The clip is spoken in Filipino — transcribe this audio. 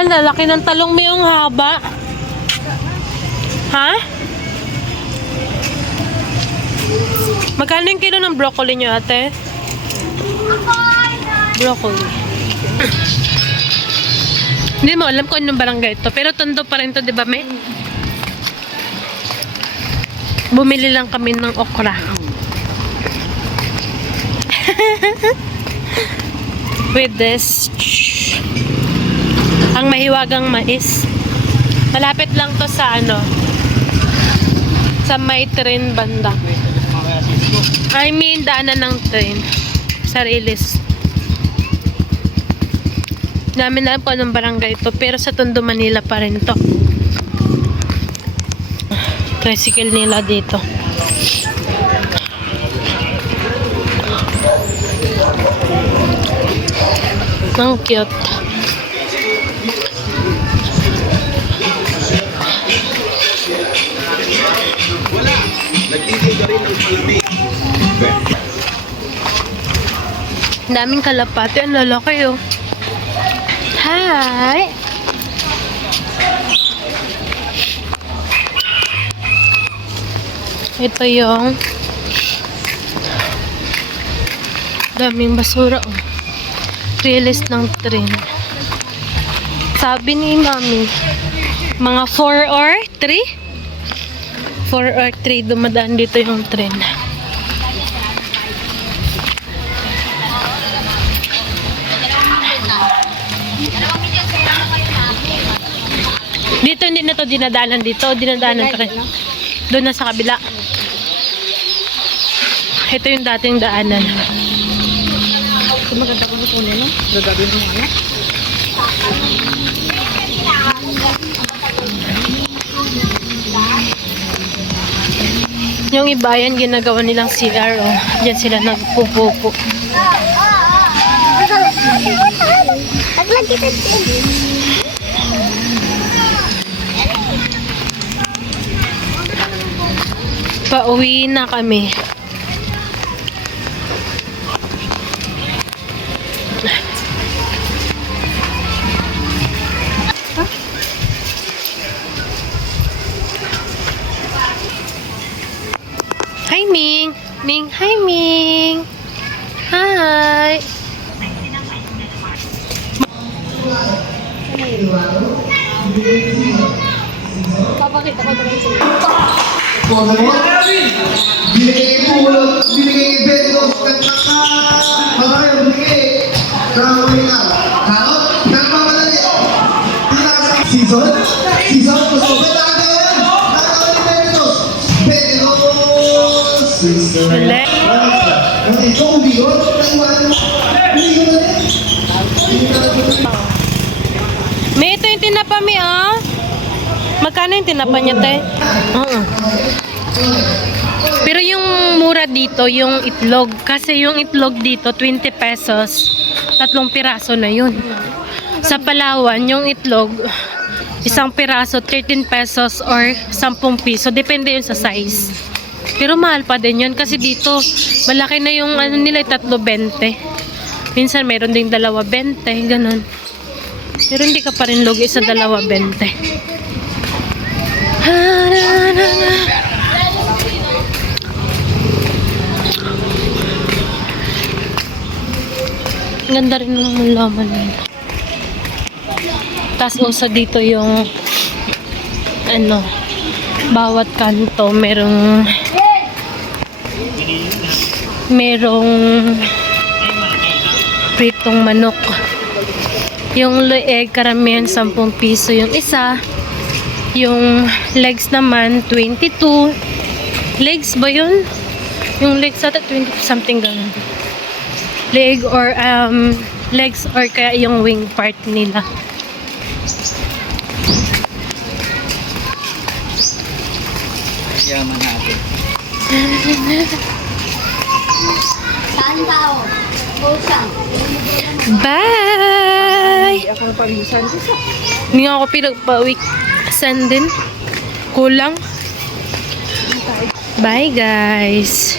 Alam, lalaki ng talong mo yung haba. Ha? Magkano yung kilo ng broccoli nyo, ate? Broccoli. Hindi mo alam kung anong barangay ito. Pero tondo pa rin ito, di ba, May? Bumili lang kami ng okra. With this. Ang mahiwagang mais. Malapit lang to sa ano. Sa may train banda. I mean, daanan ng train. Sa Riles. Namin alam po anong barangay ito. Pero sa Tondo, Manila pa rin to. Tricycle nila dito. Ang cute. Daming kalapati. Ang lalaki oh. Hi! Ito yung daming basura oh. Release ng train. Sabi ni Mami, mga 4 or 3? 4 or 3 dumadaan dito yung train. Dito hindi na to dinadaanan dito. Dinadaanan pa rin. Doon na sa kabila. Ito yung dating daanan. Maganda ko gusto nila. Gagawin mo ano? Yung iba yan, ginagawa nilang CR. Oh. Diyan sila nagpupupo. Pauwi na kami. Hi, Ming. Ming, hi, Ming. Hi. Papakita ko na lang sila. Binigay pulot, binigay betos, kantaka, magayon, binigay. Karoon na. Karot, nagpapadali. Season? Season? Gusto ko ba nakagawa? Nakagawa ni betos. Betos. Ulit. Kasi ito, ubigot. Naiwanan mo. Ubigot na rin. May ito yung tinapa, Mi, ah. Magkano yung tinapa niya, te? Pero yung mura dito, yung itlog. Kasi yung itlog dito, 20 pesos. 3 piraso na yun. Sa Palawan, yung itlog, 1 piraso, 13 pesos or 10 piso. Depende yun sa size. Pero mahal pa din yun. Kasi dito, malaki na yung ano nila, 3.20. Minsan meron ding 2.20. Ganun. Pero hindi ka pa rin lugi sa 2.20. Ganda rin ng laman nila. Tapos uso dito yung ano, bawat kanto merong pritong manok. Yung leeg karamihan 10 piso yung isa. Yung legs naman 22. Legs ba yun? Yung legs ata 20 something ganun. Leg or legs or kaya yung wing part nila. Yaman natin. Saan tao? Busang. Bye! Ako paminsan ko sa. Hindi nga ako pinagpa-weekend din. Kulang. Bye guys!